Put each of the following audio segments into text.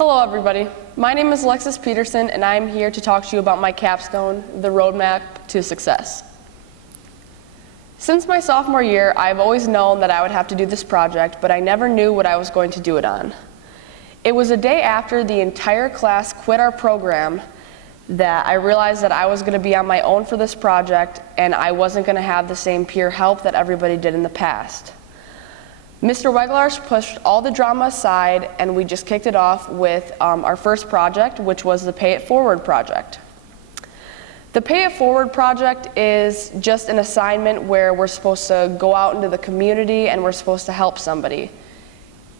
Hello everybody, my name is Alexis Peterson and I'm here to talk to you about my capstone, the roadmap to success. Since my sophomore year, I've always known that I would have to do this project, but I never knew what I was going to do it on. It was a day after the entire class quit our program that I realized that I was going to be on my own for this project and I wasn't going to have the same peer help that everybody did in the past. Mr. Weglarsh pushed all the drama aside and we just kicked it off with our first project, which was the Pay It Forward project. The Pay It Forward project is just an assignment where we're supposed to go out into the community and we're supposed to help somebody.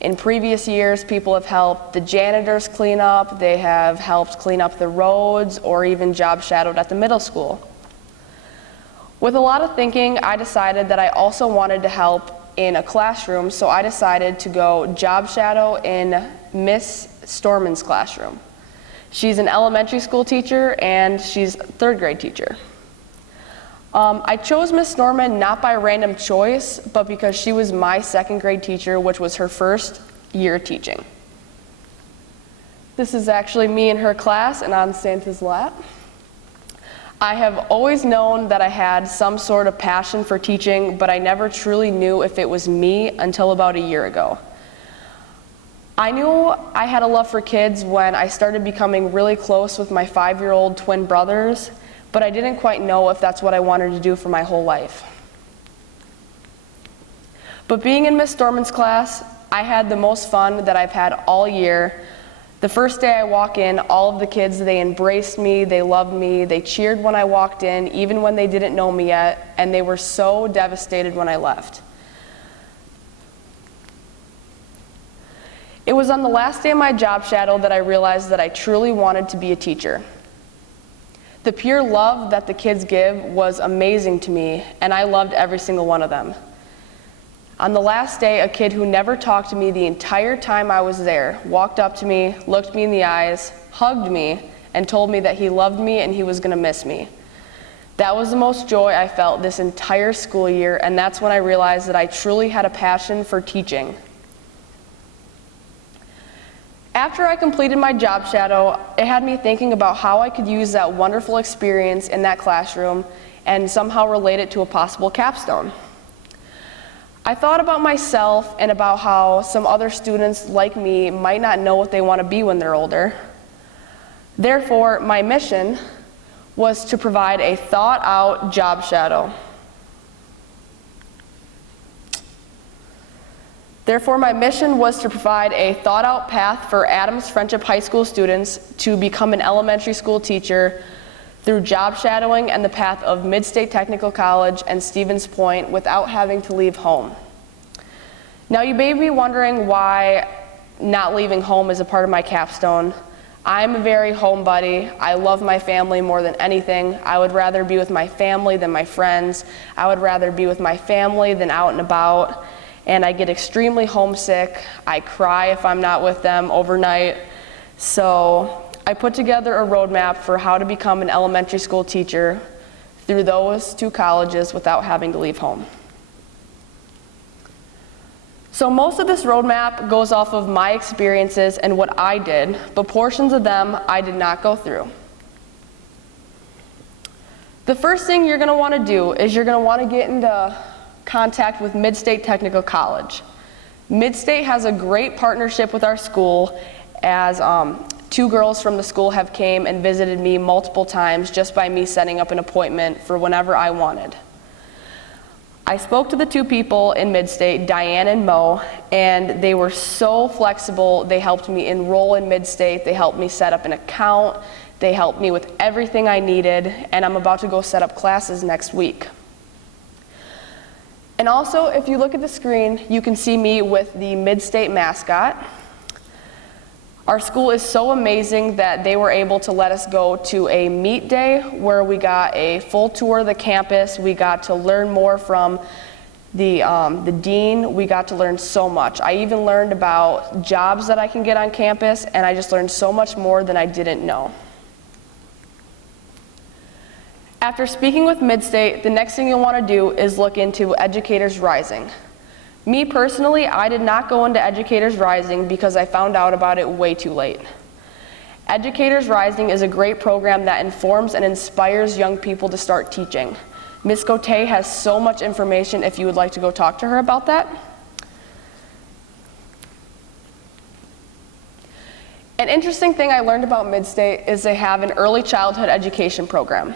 In previous years, people have helped the janitors clean up, they have helped clean up the roads, or even job shadowed at the middle school. With a lot of thinking, I decided that I also wanted to help in a classroom, so I decided to go job shadow in Miss Storman's classroom. She's an elementary school teacher and she's a third grade teacher. I chose Miss Storman not by random choice, but because she was my second grade teacher, which was her first year teaching. This is actually me in her class and on Santa's lap. I have always known that I had some sort of passion for teaching, but I never truly knew if it was me until about a year ago. I knew I had a love for kids when I started becoming really close with my 5-year-old twin brothers, but I didn't quite know if that's what I wanted to do for my whole life. But being in Miss Storman's class, I had the most fun that I've had all year. The first day I walk in, all of the kids, they embraced me, they loved me, they cheered when I walked in, even when they didn't know me yet, and they were so devastated when I left. It was on the last day of my job shadow that I realized that I truly wanted to be a teacher. The pure love that the kids give was amazing to me, and I loved every single one of them. On the last day, a kid who never talked to me the entire time I was there walked up to me, looked me in the eyes, hugged me, and told me that he loved me and he was going to miss me. That was the most joy I felt this entire school year, and that's when I realized that I truly had a passion for teaching. After I completed my job shadow, it had me thinking about how I could use that wonderful experience in that classroom and somehow relate it to a possible capstone. I thought about myself and about how some other students like me might not know what they want to be when they're older. Therefore, my mission was to provide a thought-out job shadow. Therefore, my mission was to provide a thought-out path for Adams Friendship High School students to become an elementary school teacher through job shadowing and the path of Mid-State Technical College and Stevens Point without having to leave home. Now you may be wondering why not leaving home is a part of my capstone. I'm a very homebody. I love my family more than anything. I would rather be with my family than my friends. I would rather be with my family than out and about. And I get extremely homesick. I cry if I'm not with them overnight. So I put together a roadmap for how to become an elementary school teacher through those two colleges without having to leave home. So most of this roadmap goes off of my experiences and what I did, but portions of them I did not go through. The first thing you're going to want to do is you're going to want to get into contact with Mid-State Technical College. Mid-State has a great partnership with our school, as two girls from the school have came and visited me multiple times just by me setting up an appointment for whenever I wanted. I spoke to the two people in Mid-State, Diane and Mo, and they were so flexible. They helped me enroll in Mid-State, they helped me set up an account, they helped me with everything I needed, and I'm about to go set up classes next week. And also, if you look at the screen, you can see me with the Mid-State mascot. Our school is so amazing that they were able to let us go to a meet day where we got a full tour of the campus. We got to learn more from the dean. We got to learn so much. I even learned about jobs that I can get on campus, and I just learned so much more than I didn't know. After speaking with Mid-State, the next thing you'll want to do is look into Educators Rising. Me personally, I did not go into Educators Rising because I found out about it way too late. Educators Rising is a great program that informs and inspires young people to start teaching. Ms. Gotay has so much information if you would like to go talk to her about that. An interesting thing I learned about Midstate is they have an early childhood education program.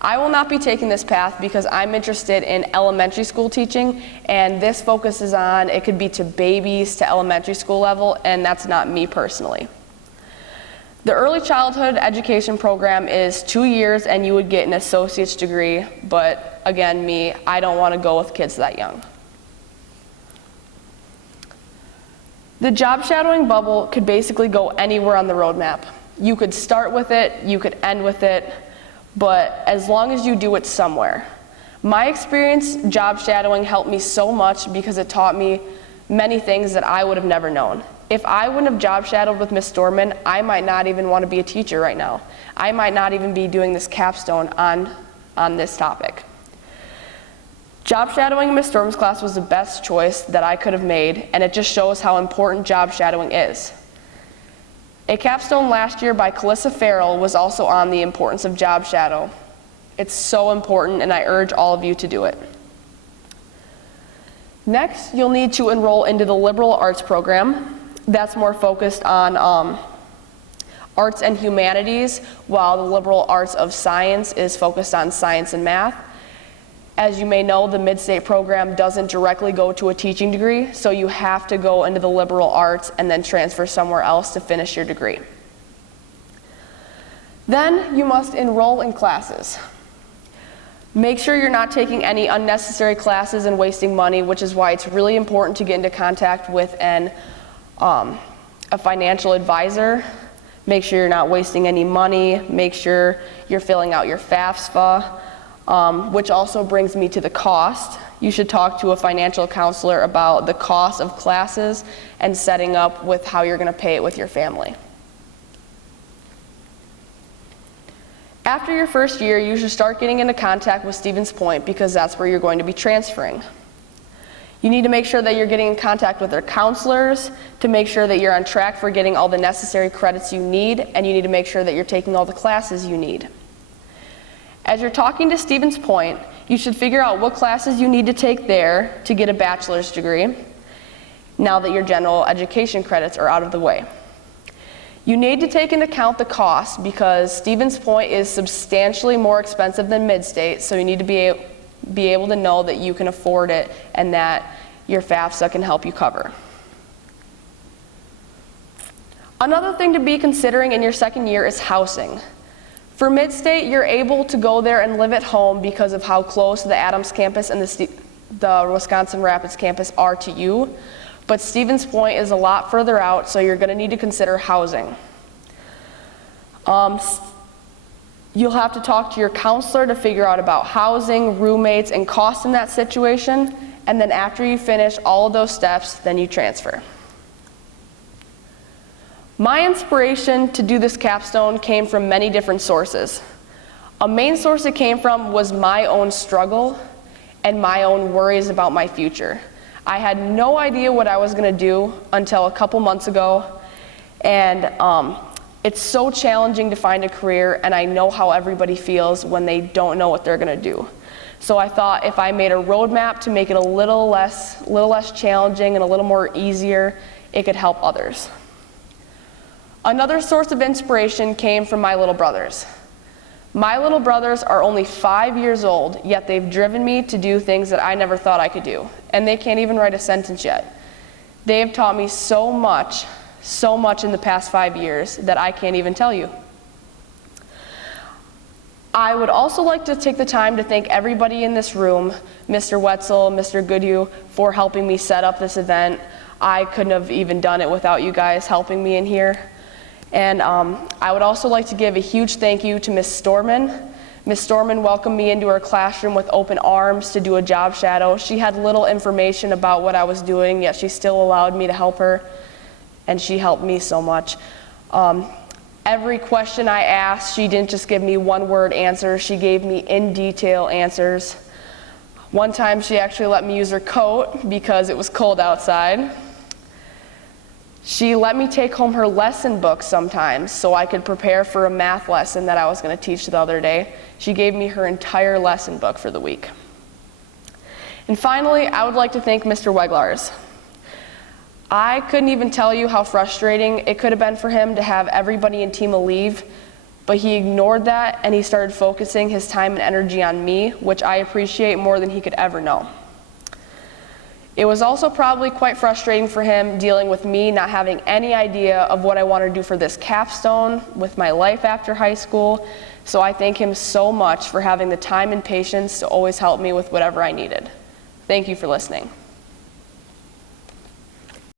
I will not be taking this path because I'm interested in elementary school teaching, and this focuses on, it could be to babies to elementary school level, and that's not me personally. The early childhood education program is 2 years and you would get an associate's degree, but again, I don't want to go with kids that young. The job shadowing bubble could basically go anywhere on the roadmap. You could start with it, you could end with it, but as long as you do it somewhere. My experience job shadowing helped me so much because it taught me many things that I would have never known. If I wouldn't have job shadowed with Ms. Storman, I might not even want to be a teacher right now. I might not even be doing this capstone on this topic. Job shadowing in Ms. Storm's class was the best choice that I could have made, and it just shows how important job shadowing is. A capstone last year by Calissa Farrell was also on the importance of job shadow. It's so important, and I urge all of you to do it. Next, you'll need to enroll into the liberal arts program. That's more focused on arts and humanities, while the liberal arts of science is focused on science and math. As you may know, the Midstate program doesn't directly go to a teaching degree, so you have to go into the liberal arts and then transfer somewhere else to finish your degree. Then you must enroll in classes. Make sure you're not taking any unnecessary classes and wasting money, which is why it's really important to get into contact with a financial advisor. Make sure you're not wasting any money. Make sure you're filling out your FAFSA, which also brings me to the cost. You should talk to a financial counselor about the cost of classes and setting up with how you're going to pay it with your family. After your first year, you should start getting into contact with Stevens Point because that's where you're going to be transferring. You need to make sure that you're getting in contact with their counselors to make sure that you're on track for getting all the necessary credits you need, and you need to make sure that you're taking all the classes you need. As you're talking to Stevens Point, you should figure out what classes you need to take there to get a bachelor's degree, now that your general education credits are out of the way. You need to take into account the cost because Stevens Point is substantially more expensive than Midstate, so you need to be able to know that you can afford it and that your FAFSA can help you cover. Another thing to be considering in your second year is housing. For Midstate, you're able to go there and live at home because of how close the Adams campus and the Wisconsin Rapids campus are to you, but Stevens Point is a lot further out, so you're going to need to consider housing. You'll have to talk to your counselor to figure out about housing, roommates, and costs in that situation, and then after you finish all of those steps, then you transfer. My inspiration to do this capstone came from many different sources. A main source it came from was my own struggle and my own worries about my future. I had no idea what I was going to do until a couple months ago, and it's so challenging to find a career, and I know how everybody feels when they don't know what they're going to do. So I thought if I made a roadmap to make it a little less challenging and a little more easier, it could help others. Another source of inspiration came from my little brothers. My little brothers are only 5 years old, yet they've driven me to do things that I never thought I could do, and they can't even write a sentence yet. They have taught me so much in the past 5 years that I can't even tell you. I would also like to take the time to thank everybody in this room, Mr. Wetzel, Mr. Goodhue, for helping me set up this event. I couldn't have even done it without you guys helping me in here. And I would also like to give a huge thank you to Ms. Storman. Ms. Storman welcomed me into her classroom with open arms to do a job shadow. She had little information about what I was doing, yet she still allowed me to help her, and she helped me so much. Every question I asked, she didn't just give me one-word answers, she gave me in detail answers. One time she actually let me use her coat because it was cold outside. She let me take home her lesson book sometimes so I could prepare for a math lesson that I was going to teach the other day. She gave me her entire lesson book for the week. And finally, I would like to thank Mr. Weglars. I couldn't even tell you how frustrating it could have been for him to have everybody in TEMA leave, but he ignored that and he started focusing his time and energy on me, which I appreciate more than he could ever know. It was also probably quite frustrating for him dealing with me not having any idea of what I want to do for this capstone with my life after high school, so I thank him so much for having the time and patience to always help me with whatever I needed. Thank you for listening.